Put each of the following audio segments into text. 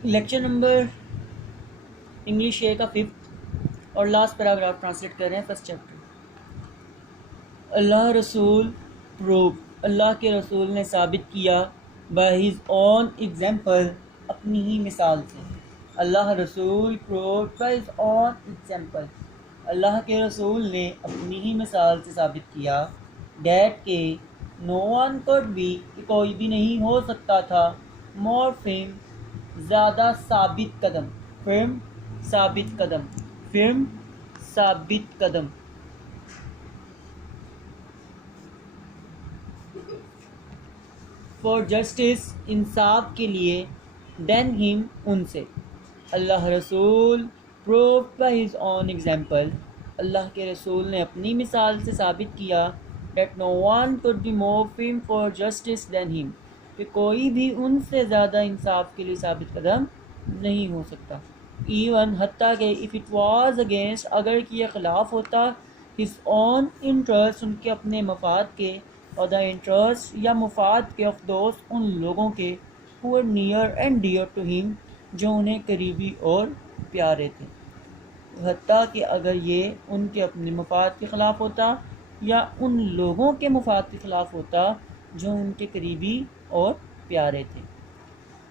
Lecture number English اے کا 5 اور last paragraph translate کر رہے ہیں فرسٹ چیپٹر. اللہ رسول پروو، اللہ کے رسول نے ثابت کیا بائی ہز اون ایگزامپل، اپنی ہی مثال سے. اللہ رسول prove by his own example, اللہ کے رسول نے اپنی ہی مثال سے ثابت کیا دیٹ کہ نو ون کوڈ بی، کہ کوئی بھی نہیں ہو سکتا تھا، مور فرم، زیادہ ثابت قدم، فرم ثابت قدم، فرم ثابت قدم، فار جسٹس، انصاف کے لیے، دین ہم، ان سے. اللہ رسول prove by his own example, اللہ کے رسول نے اپنی مثال سے ثابت کیا that no one could be more firm for justice than him، کہ کوئی بھی ان سے زیادہ انصاف کے لیے ثابت قدم نہیں ہو سکتا. ایون حتیٰ کہ if it was against، اگر کہ یہ خلاف ہوتا his own interest، ان کے اپنے مفاد کے، اور the interest یا مفاد کے of those، ان لوگوں کے who were near and dear to him، جو انہیں قریبی اور پیارے تھے. حتیٰ کہ اگر یہ ان کے اپنے مفاد کے خلاف ہوتا یا ان لوگوں کے مفاد کے خلاف ہوتا جو ان کے قریبی اور پیارے تھے.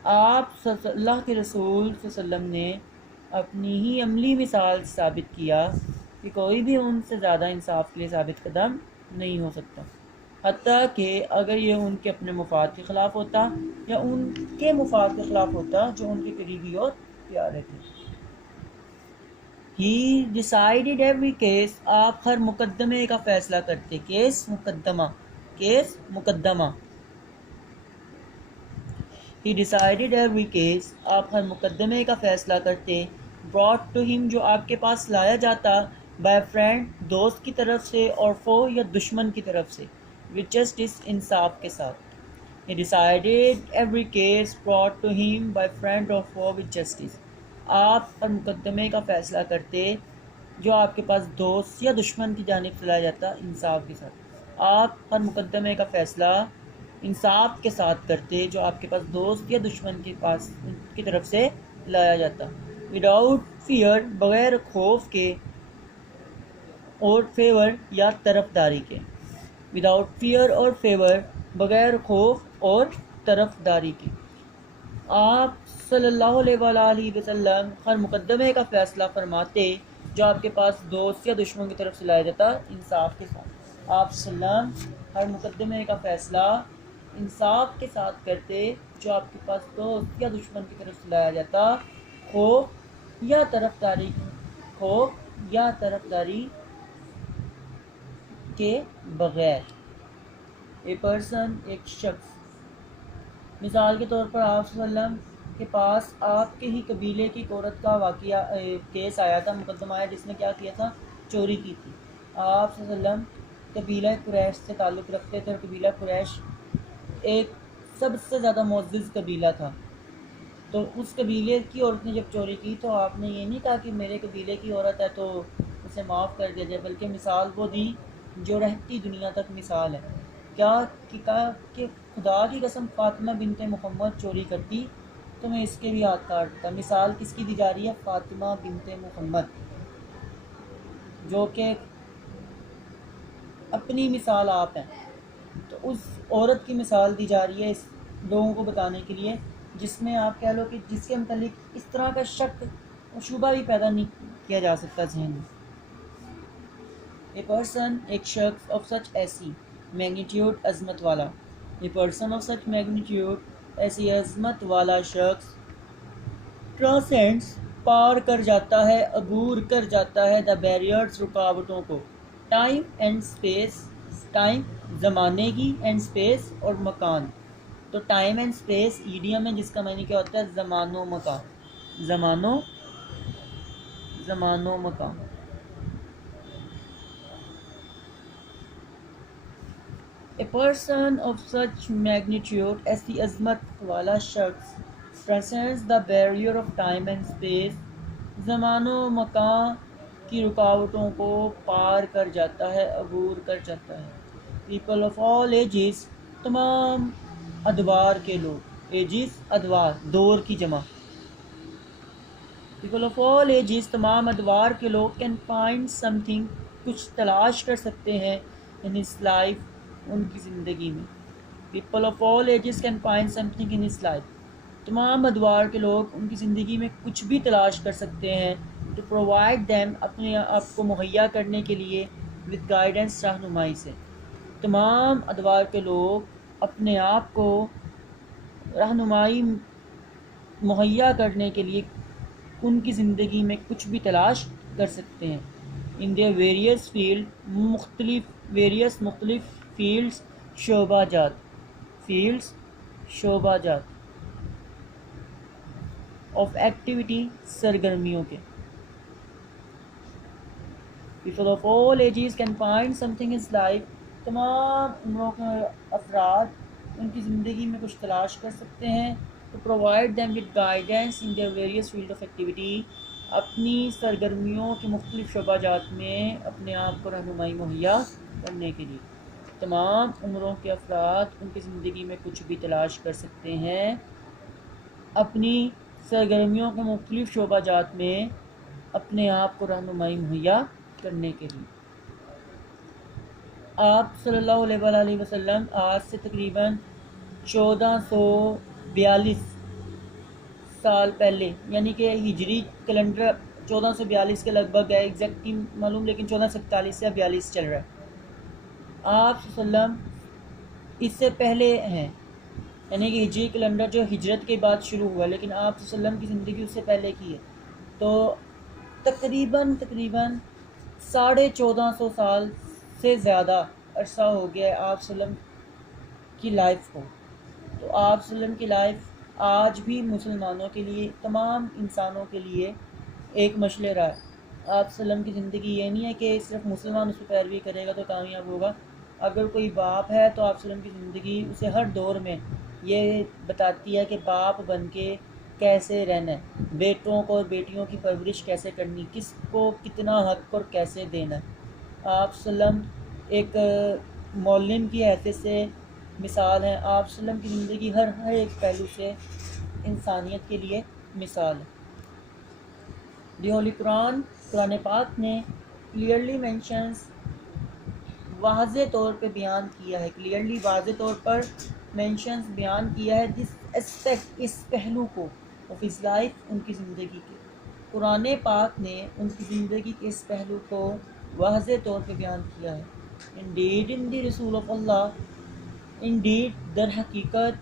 آپ اللہ کے رسول صلی اللہ علیہ وسلم نے اپنی ہی عملی مثال سے ثابت کیا کہ کوئی بھی ان سے زیادہ انصاف کے لیے ثابت قدم نہیں ہو سکتا، حتیٰ کہ اگر یہ ان کے اپنے مفاد کے خلاف ہوتا یا ان کے مفاد کے خلاف ہوتا جو ان کے قریبی اور پیارے تھے. He decided every case، آپ ہر مقدمے کا فیصلہ کرتے، کیس مقدمہ، کیس مقدمہ. He decided every case، آپ ہر مقدمے کا فیصلہ کرتے. brought to him، جو آپ کے پاس لایا جاتا. by friend، دوست کی طرف سے، اور foe یا دشمن کی طرف سے. with justice، انصاف کے ساتھ. He decided every case brought to him by friend or foe with justice، آپ ہر مقدمے کا فیصلہ کرتے جو آپ کے پاس دوست یا دشمن کی جانب سے لایا جاتا، انصاف کے ساتھ. آپ ہر مقدمے کا فیصلہ انصاف کے ساتھ کرتے جو آپ کے پاس دوست یا دشمن کے پاس کی طرف سے لایا جاتا. وداؤٹ فیئر، بغیر خوف کے، اور فیور یا طرف داری کے. وداؤٹ فیئر اور فیور، بغیر خوف اور طرف داری کے. آپ صلی اللہ علیہ وآلہ وسلم ہر مقدمے کا فیصلہ فرماتے جو آپ کے پاس دوست یا دشمن کی طرف سے لایا جاتا، انصاف کے ساتھ. آپ صلی اللہ علیہ وسلم ہر مقدمے کا فیصلہ انصاف کے ساتھ کرتے جو آپ کے پاس دوست یا دشمن کی طرف سے لایا جاتا، خوف یا طرف داری، خوف یا طرف داری کے بغیر. اے پرسن، ایک شخص. مثال کے طور پر آپ صلی اللہ علیہ وسلم کے پاس آپ کے ہی قبیلے کی ایک عورت کا واقعہ کیس آیا تھا، مقدمہ آیا، جس نے کیا کیا تھا، چوری کی تھی. آپ صلی اللہ علیہ وسلم قبیلہ قریش سے تعلق رکھتے تھے، اور قبیلہ قریش ایک سب سے زیادہ معزز قبیلہ تھا. تو اس قبیلے کی عورت نے جب چوری کی تو آپ نے یہ نہیں کہا کہ میرے قبیلے کی عورت ہے تو اسے معاف کر دیا جائے، بلکہ مثال وہ دی جو رہتی دنیا تک مثال ہے. کیا کہا کہ خدا کی قسم فاطمہ بنت محمد چوری کرتی تو میں اس کے بھی ہاتھ کاٹتا. مثال کس کی دی جا رہی ہے؟ فاطمہ بنت محمد، جو کہ اپنی مثال آپ ہیں. تو اس عورت کی مثال دی جا رہی ہے اس لوگوں کو بتانے کے لیے جس میں آپ کہہ لو کہ جس کے متعلق اس طرح کا شک اور شبہ بھی پیدا نہیں کیا جا سکتا ذہن میں. اے پرسن، ایک شخص، آف سچ، ایسی، میگنیٹیوڈ، عظمت والا. اے پرسن آف سچ میگنیٹیوڈ، ایسی عظمت والا شخص. ٹرانسینڈس، پار کر جاتا ہے، عبور کر جاتا ہے، دا بیریئرز، رکاوٹوں کو. ٹائم اینڈ اسپیس، ٹائم زمانے کی، اینڈ اسپیس اور مکان. تو ٹائم اینڈ اسپیس ایڈیم ہے جس کا معنی کیا ہوتا ہے؟ زمان و مکان، زمان و مکان. A person of such magnitude, ایسی عظمت والا شخص. Transcends the barrier of time and space, زمان و مکان کی رکاوٹوں کو پار کر جاتا ہے، عبور کر جاتا ہے. پیپل آف آل ایجز، تمام ادوار کے لوگ. ایجز ادوار، دور کی جمع. پیپل آف آل ایجز، تمام ادوار کے لوگ، کین فائنڈ سم تھنگ، کچھ تلاش کر سکتے ہیں، ان ہز لائف، ان کی زندگی میں. People of all ages can find something in his life, تمام ادوار کے لوگ ان کی زندگی میں کچھ بھی تلاش کر سکتے ہیں. ٹو پرووائڈ دیم، اپنے آپ کو مہیا کرنے کے لیے، وتھ گائیڈنس، رہنمائی سے. تمام ادوار کے لوگ اپنے آپ کو رہنمائی مہیا کرنے کے لیے ان کی زندگی میں کچھ بھی تلاش کر سکتے ہیں. ان دیئر ویریس فیلڈ، مختلف فیلڈس، شعبہ جات آف ایکٹیویٹی، سرگرمیوں کے. People of all ages can find something his life, تمام عمروں کے افراد ان کی زندگی میں کچھ تلاش کر سکتے ہیں. To provide them with guidance in their various field of activity, اپنی سرگرمیوں کے مختلف شعبہ جات میں اپنے آپ کو رہنمائی مہیا کرنے کے لیے. تمام عمروں کے افراد ان کی زندگی میں کچھ بھی تلاش کر سکتے ہیں اپنی سرگرمیوں کے مختلف شعبہ جات میں اپنے آپ کو رہنمائی مہیا کرنے کے لیے. آپ صلی اللہ علیہ وآلہ وسلم آج سے تقریباً 1442 سال پہلے، یعنی کہ ہجری کیلنڈر 1442 کے لگ بھگ ہے، ایگزیکٹ معلوم، لیکن 1441 یا 42 چل رہا ہے. آپ صلی اللہ علیہ وسلم اس سے پہلے ہیں، یعنی کہ ہجری کیلنڈر جو ہجرت کے بعد شروع ہوا، لیکن آپ صلی اللہ علیہ وسلم کی زندگی اس سے پہلے کی ہے. تو تقریباً 1450 سال سے زیادہ عرصہ ہو گیا ہے آپ صلی اللہ علیہ وسلم کی لائف کو. تو آپ صلی اللہ علیہ وسلم کی لائف آج بھی مسلمانوں کے لیے، تمام انسانوں کے لیے ایک مشعل راہ ہے. آپ صلی اللہ علیہ وسلم کی زندگی یہ نہیں ہے کہ صرف مسلمان اس پہ پیروی کرے گا تو کامیاب ہوگا. اگر کوئی باپ ہے تو آپ صلی اللہ علیہ وسلم کی زندگی اسے ہر دور میں یہ بتاتی ہے کہ باپ بن کے کیسے رہنا ہے، بیٹوں کو اور بیٹیوں کی پرورش کیسے کرنی، کس کو کتنا حق اور کیسے دینا ہے. آپ صلی اللہ علیہ وسلم ایک معلم کی حیثیت سے مثال ہیں. آپ صلی اللہ علیہ وسلم کی زندگی ہر ایک پہلو سے انسانیت کے لیے مثال ہے. دی ہولی قرآن پاک نے کلیئرلی مینشنز، واضح طور پہ بیان کیا ہے، کلیئرلی واضح طور پر مینشنز بیان کیا ہے، دس اسپیکٹ، اس پہلو کو، آف ہز لائف، ان کی زندگی کے. قرآن پاک نے ان کی زندگی کے اس پہلو کو واضح طور پہ بیان کیا ہے. انڈیڈ ان دی رسول آف اللہ، انڈیڈ در حقیقت،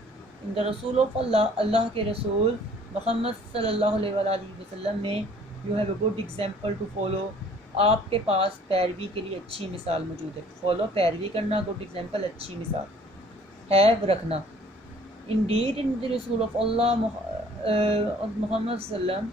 ان دا رسول آف اللہ، اللہ کے رسول محمد صلی اللہ علیہ وآلہ وسلم میں، you have a good example to follow, آپ کے پاس پیروی کے لیے اچھی مثال موجود ہے. فالو، پیروی کرنا، گڈ ایگزامپل، اچھی مثال، ہیو، رکھنا. انڈیڈ ان دی رسول آف اللہ، محمد صلی اللہ علیہ وسلم،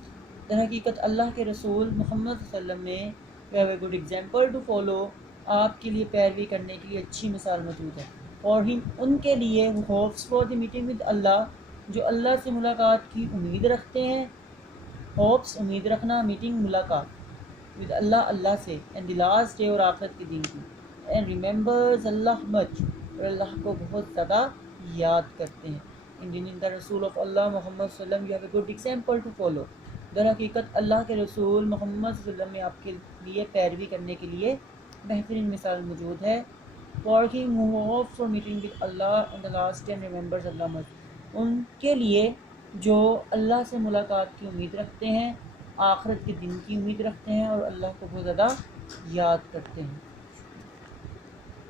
در حقیقت اللہ کے رسول محمد صلی اللہ علیہ وسلم میں، you have a good example to follow, آپ کے لیے پیروی کرنے کے لیے اچھی مثال موجود ہے. اور ان کے لیے hopes for the meeting with اللہ، جو اللہ سے ملاقات کی امید رکھتے ہیں. ہوپس، امید رکھنا، میٹنگ، ملاقات ود اللہ، اللہ سے، اینڈ دی لاسٹ ڈے، اور آخرت کے دن کی. اینڈ ریممبرز اللہ مچ، اور اللہ کو بہت زیادہ یاد کرتے ہیں. ان دا رسول آف اللہ محمد صلی اللہ علیہ وسلم، you have a good example to follow, در حقیقت اللہ کے رسول محمد صلی اللہ علیہ وسلم میں آپ کے لیے پیروی کرنے کے لیے بہترین مثال موجود ہے. فار ہم who hopes for meeting with Allah on the last day and remembers Allah much، ان کے لیے جو اللہ سے ملاقات کی امید رکھتے ہیں، آخرت کے دن کی امید رکھتے ہیں، اور اللہ کو بہت زیادہ یاد کرتے ہیں.